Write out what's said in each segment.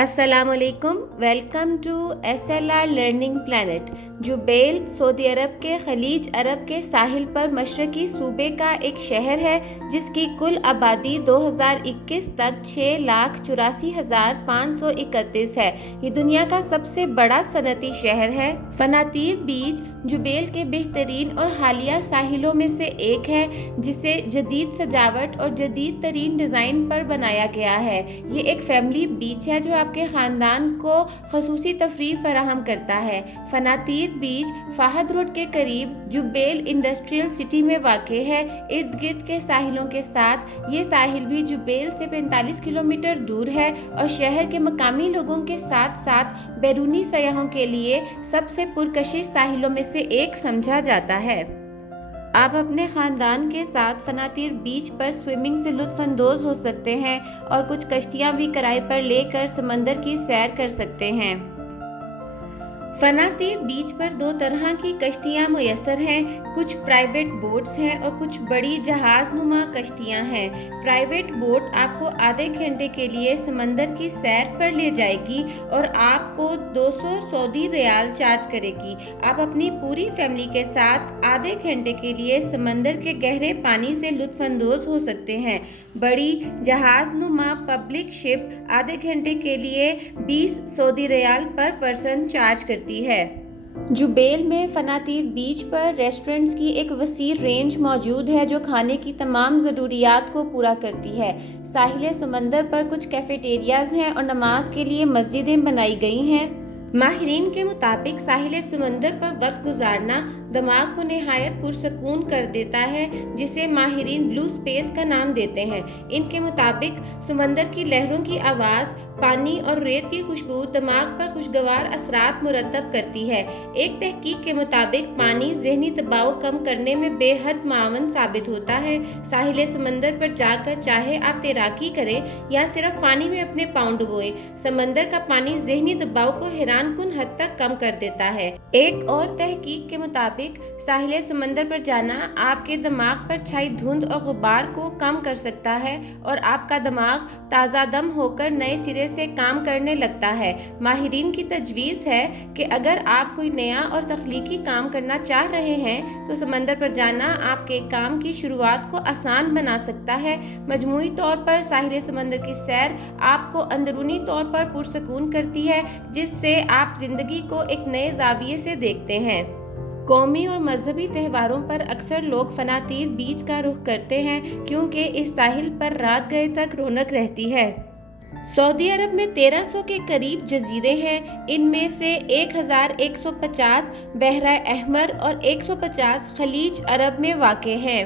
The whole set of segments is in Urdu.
السلام علیکم، welcome to SLR learning plant. Jubail سعودی عرب کے خلیج عرب کے ساحل پر مشرقی صوبے کا ایک شہر ہے جس کی کل آبادی 2021 تک 6,84,531 ہے۔ یہ دنیا کا سب سے بڑا صنعتی شہر ہے۔ فناطیر بیچ جبیل کے بہترین اور حالیہ ساحلوں میں سے ایک ہے جسے جدید سجاوٹ اور جدید ترین ڈیزائن پر بنایا گیا ہے۔ یہ ایک فیملی بیچ ہے جو آپ کے خاندان کو خصوصی تفریح فراہم کرتا ہے۔ فناطیر بیچ فہد روڈ کے قریب جبیل انڈسٹریل سٹی میں واقع ہے۔ ارد گرد کے ساحلوں کے ساتھ یہ ساحل بھی جبیل سے 45 کلومیٹر دور ہے اور شہر کے مقامی لوگوں کے ساتھ ساتھ بیرونی سیاحوں کے لیے سب سے پرکشش ساحلوں میں سے ایک سمجھا جاتا ہے۔ آپ اپنے خاندان کے ساتھ فناطیر بیچ پر سوئمنگ سے لطف اندوز ہو سکتے ہیں اور کچھ کشتیاں بھی کرائے پر لے کر سمندر کی سیر کر سکتے ہیں۔ فناطیر بیچ پر دو طرح کی کشتیاں میسر ہیں، کچھ پرائیویٹ بوٹس ہیں اور کچھ بڑی جہاز نما کشتیاں ہیں۔ پرائیویٹ بوٹ آپ کو آدھے گھنٹے کے لیے سمندر کی سیر پر لے جائے گی اور آپ کو 200 سعودی ریال چارج کرے گی۔ آپ اپنی پوری فیملی کے ساتھ آدھے گھنٹے کے لیے سمندر کے گہرے پانی سے لطف اندوز ہو سکتے ہیں۔ بڑی جہاز نما پبلک شپ آدھے گھنٹے کے لیے 20 سعودی ریال پر پرسن چارج کرتی ہے۔ جبیل میں فناطیر بیچ پر ریسٹورنٹس کی ایک وسیع رینج موجود ہے جو کھانے کی تمام ضروریات کو پورا کرتی ہے۔ ساحل سمندر پر کچھ کیفیٹیریاز ہیں اور نماز کے لیے مسجدیں بنائی گئی ہیں۔ ماہرین کے مطابق ساحل سمندر پر وقت گزارنا دماغ کو نہایت پرسکون کر دیتا ہے جسے ماہرین بلو اسپیس کا نام دیتے ہیں۔ ان کے مطابق سمندر کی لہروں کی آواز، پانی اور ریت کی خوشبو دماغ پر خوشگوار اثرات مرتب کرتی ہے۔ ایک تحقیق کے مطابق پانی ذہنی دباؤ کم کرنے میں بے حد معاون ثابت ہوتا ہے۔ ساحل سمندر پر جا کر چاہے آپ تیراکی کریں یا صرف پانی میں اپنے پاؤں ڈبوئیں، سمندر کا پانی ذہنی دباؤ کو حیران کن حد تک کم کر دیتا ہے۔ ایک اور تحقیق کے مطابق ساحل سمندر پر جانا آپ کے دماغ پر چھائی دھند اور غبار کو کم کر سکتا ہے اور آپ کا دماغ تازہ دم ہو کر نئے سرے سے کام کرنے لگتا ہے۔ ماہرین کی تجویز ہے کہ اگر آپ کوئی نیا اور تخلیقی کام کرنا چاہ رہے ہیں تو سمندر پر جانا آپ کے کام کی شروعات کو آسان بنا سکتا ہے۔ مجموعی طور پر ساحل سمندر کی سیر آپ کو اندرونی طور پر پرسکون کرتی ہے جس سے آپ زندگی کو ایک نئے زاویے سے دیکھتے ہیں۔ قومی اور مذہبی تہواروں پر اکثر لوگ فناطیر بیچ کا رخ کرتے ہیں کیونکہ اس ساحل پر رات گئے تک رونق رہتی ہے۔ سعودی عرب میں 1300 کے قریب جزیرے ہیں، ان میں سے 1150 بحرہ احمر اور 150 خلیج عرب میں واقع ہیں۔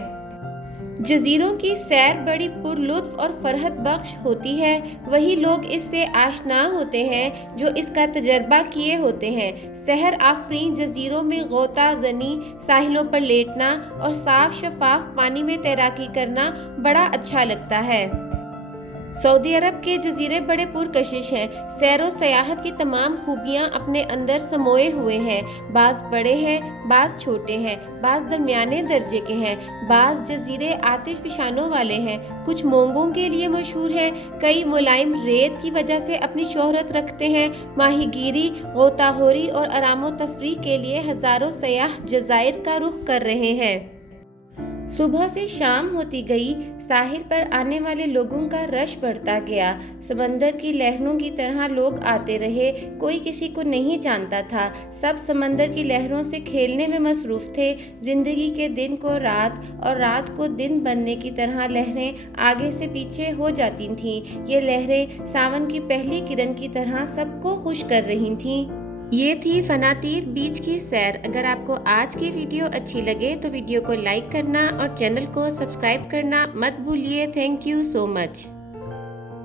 جزیروں کی سیر بڑی پرلطف اور فرحت بخش ہوتی ہے۔ وہی لوگ اس سے آشنا ہوتے ہیں جو اس کا تجربہ کیے ہوتے ہیں۔ سحر آفریں جزیروں میں غوطہ زنی، ساحلوں پر لیٹنا اور صاف شفاف پانی میں تیراکی کرنا بڑا اچھا لگتا ہے۔ سعودی عرب کے جزیرے بڑے پرکشش ہیں۔ سیر و سیاحت کی تمام خوبیاں اپنے اندر سموئے ہوئے ہیں۔ بعض بڑے ہیں، بعض چھوٹے ہیں، بعض درمیانے درجے کے ہیں۔ بعض جزیرے آتش فشانوں والے ہیں، کچھ مونگوں کے لیے مشہور ہیں، کئی ملائم ریت کی وجہ سے اپنی شہرت رکھتے ہیں۔ ماہی گیری، غوطہ خوری اور آرام و تفریح کے لیے ہزاروں سیاح جزائر کا رخ کر رہے ہیں۔ صبح سے شام ہوتی گئی، ساحل پر آنے والے لوگوں کا رش بڑھتا گیا۔ سمندر کی لہروں کی طرح لوگ آتے رہے، کوئی کسی کو نہیں جانتا تھا، سب سمندر کی لہروں سے کھیلنے میں مصروف تھے۔ زندگی کے دن کو رات اور رات کو دن بننے کی طرح لہریں آگے سے پیچھے ہو جاتی تھیں۔ یہ لہریں ساون کی پہلی کرن کی طرح سب کو خوش کر رہی تھیں۔ یہ تھی فناطیر بیچ کی سیر۔ اگر آپ کو آج کی ویڈیو اچھی لگے تو ویڈیو کو لائک کرنا اور چینل کو سبسکرائب کرنا مت بھولیے۔ Thank you so much.